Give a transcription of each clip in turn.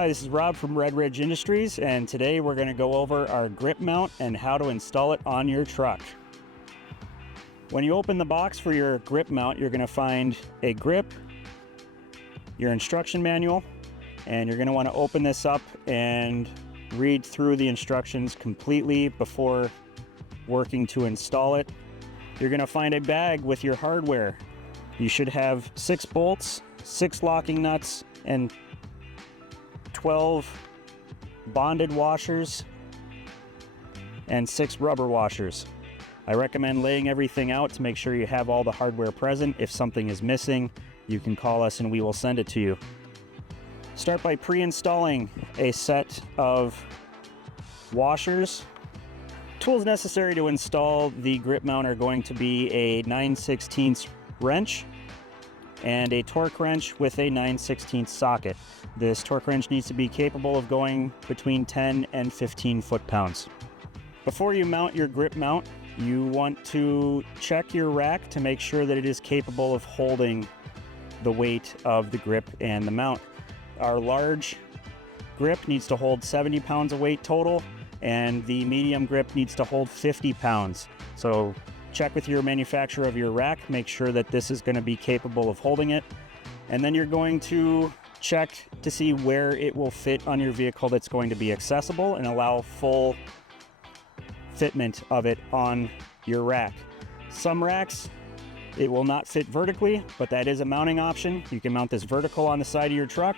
Hi, this is Rob from Red Ridge Industries, and today we're going to go over our grip mount and how to install it on your truck. When you open the box for your grip mount, you're going to find a grip, your instruction manual, and you're going to want to open this up and read through the instructions completely before working to install it. You're going to find a bag with your hardware. You should have 6 bolts, 6 locking nuts, and 12 bonded washers and 6 rubber washers. I recommend laying everything out to make sure you have all the hardware present. If something is missing, you can call us and we will send it to you. Start by pre-installing a set of washers. Tools necessary to install the grip mount are going to be a 9/16 wrench and a torque wrench with a 9/16 socket. This torque wrench needs to be capable of going between 10 and 15 foot-pounds. Before you mount your grip mount, you want to check your rack to make sure that it is capable of holding the weight of the grip and the mount. Our large grip needs to hold 70 pounds of weight total, and the medium grip needs to hold 50 pounds. So check with your manufacturer of your rack, make sure that this is going to be capable of holding it. And then you're going to check to see where it will fit on your vehicle that's going to be accessible and allow full fitment of it on your rack. Some racks, it will not fit vertically, but that is a mounting option. You can mount this vertical on the side of your truck,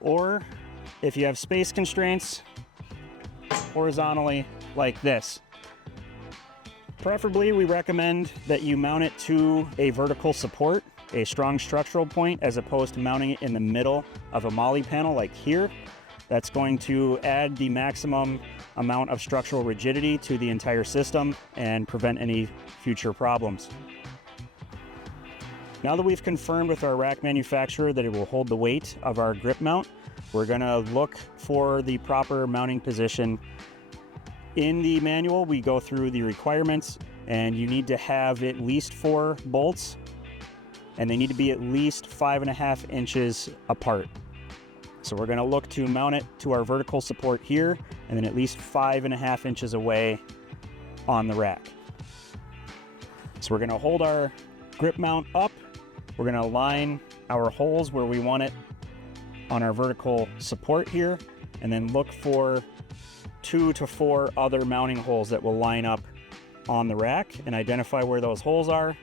or if you have space constraints, horizontally like this. Preferably, we recommend that you mount it to a vertical support, a strong structural point, as opposed to mounting it in the middle of a MOLLE panel like here. That's going to add the maximum amount of structural rigidity to the entire system and prevent any future problems. Now that we've confirmed with our rack manufacturer that it will hold the weight of our grip mount, we're going to look for the proper mounting position. In the manual, we go through the requirements, and you need to have at least 4 bolts, and they need to be at least 5.5 inches apart. So we're going to look to mount it to our vertical support here, and then at least 5.5 inches away on the rack. So we're going to hold our grip mount up. We're going to align our holes where we want it on our vertical support here, and then look for 2 to 4 other mounting holes that will line up on the rack, and identify where those holes are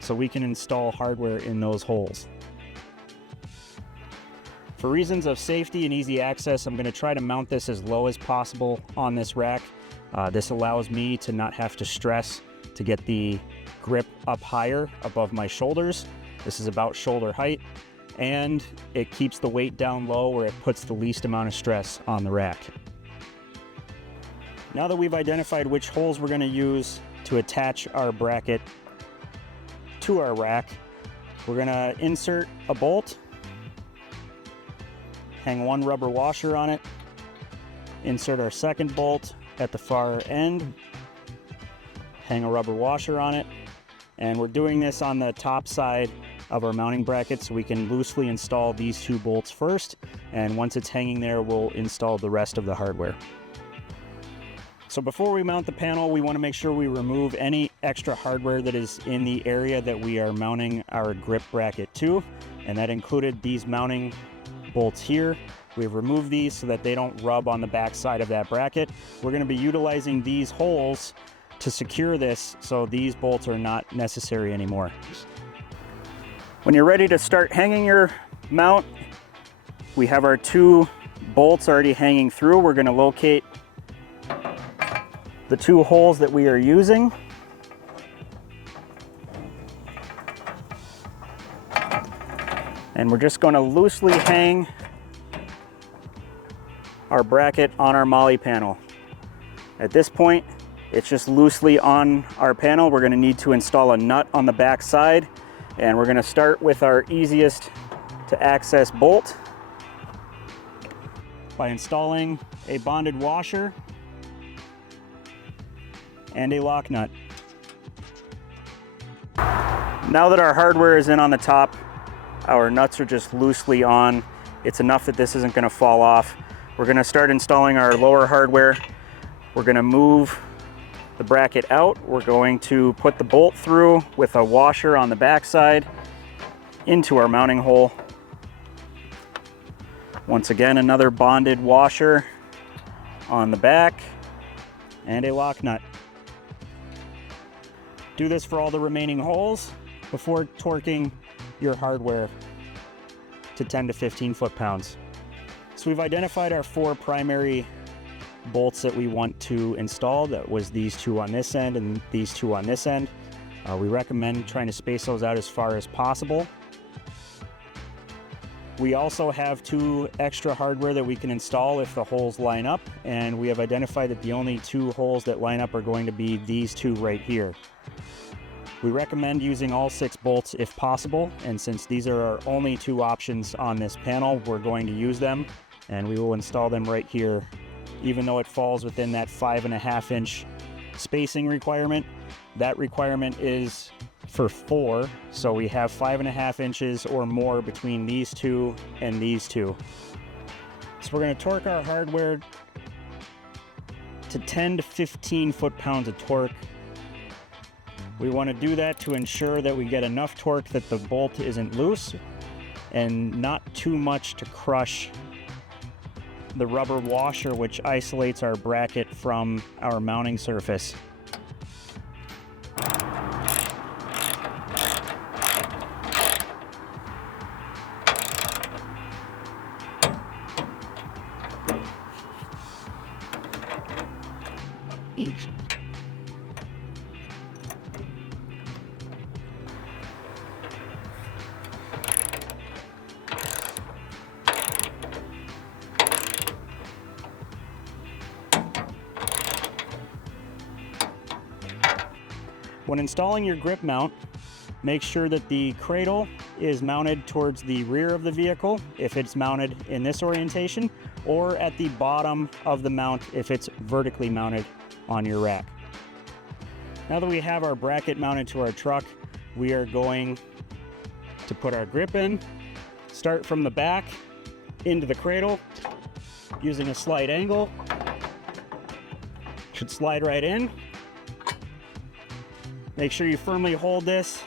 so we can install hardware in those holes. For reasons of safety and easy access, I'm going to try to mount this as low as possible on this rack. This allows me to not have to stress to get the grip up higher above my shoulders. This is about shoulder height, and it keeps the weight down low where it puts the least amount of stress on the rack. Now that we've identified which holes we're going to use to attach our bracket to our rack, we're going to insert a bolt, hang 1 rubber washer on it, insert our second bolt at the far end, hang a rubber washer on it, and we're doing this on the top side of our mounting bracket so we can loosely install these 2 bolts first, and once it's hanging there, we'll install the rest of the hardware. So before we mount the panel, we want to make sure we remove any extra hardware that is in the area that we are mounting our grip bracket to, and that included these mounting bolts here. We've removed these so that they don't rub on the back side of that bracket. We're going to be utilizing these holes to secure this, so these bolts are not necessary anymore. When you're ready to start hanging your mount, we have our 2 bolts already hanging through. We're going to locate the 2 holes that we are using. And we're just going to loosely hang our bracket on our MOLLE panel. At this point, it's just loosely on our panel. We're going to need to install a nut on the back side, and we're going to start with our easiest to access bolt by installing a bonded washer and a lock nut. Now that our hardware is in on the top, our nuts are just loosely on, It's enough that this isn't going to fall off. We're going to start installing our lower hardware. We're going to move the bracket out. We're going to put the bolt through with a washer on the back side into our mounting hole. Once again, another bonded washer on the back and a lock nut. Do this for all the remaining holes before torquing your hardware to 10 to 15 foot-pounds. So we've identified our 4 primary bolts that we want to install. That was these 2 on this end and these 2 on this end. We recommend trying to space those out as far as possible. We also have 2 extra hardware that we can install if the holes line up, and we have identified that the only 2 holes that line up are going to be these 2 right here. We recommend using all 6 bolts if possible, and since these are our only 2 options on this panel, we're going to use them, and we will install them right here. Even though it falls within that 5.5-inch spacing requirement, that requirement is for 4, so we have 5.5 inches or more between these 2 and these 2. So we're going to torque our hardware to 10 to 15 foot-pounds of torque. We want to do that to ensure that we get enough torque that the bolt isn't loose and not too much to crush the rubber washer, which isolates our bracket from our mounting surface. When installing your grip mount, make sure that the cradle is mounted towards the rear of the vehicle if it's mounted in this orientation, or at the bottom of the mount if it's vertically mounted on your rack. Now that we have our bracket mounted to our truck, we are going to put our grip in, start from the back into the cradle using a slight angle. Should slide right in. Make sure you firmly hold this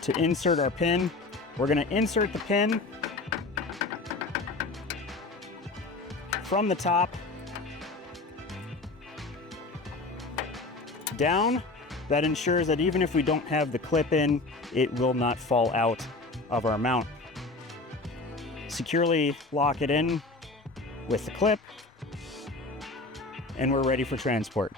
to insert our pin. We're going to insert the pin from the top down. That ensures that even if we don't have the clip in, it will not fall out of our mount. Securely lock it in with the clip, and we're ready for transport.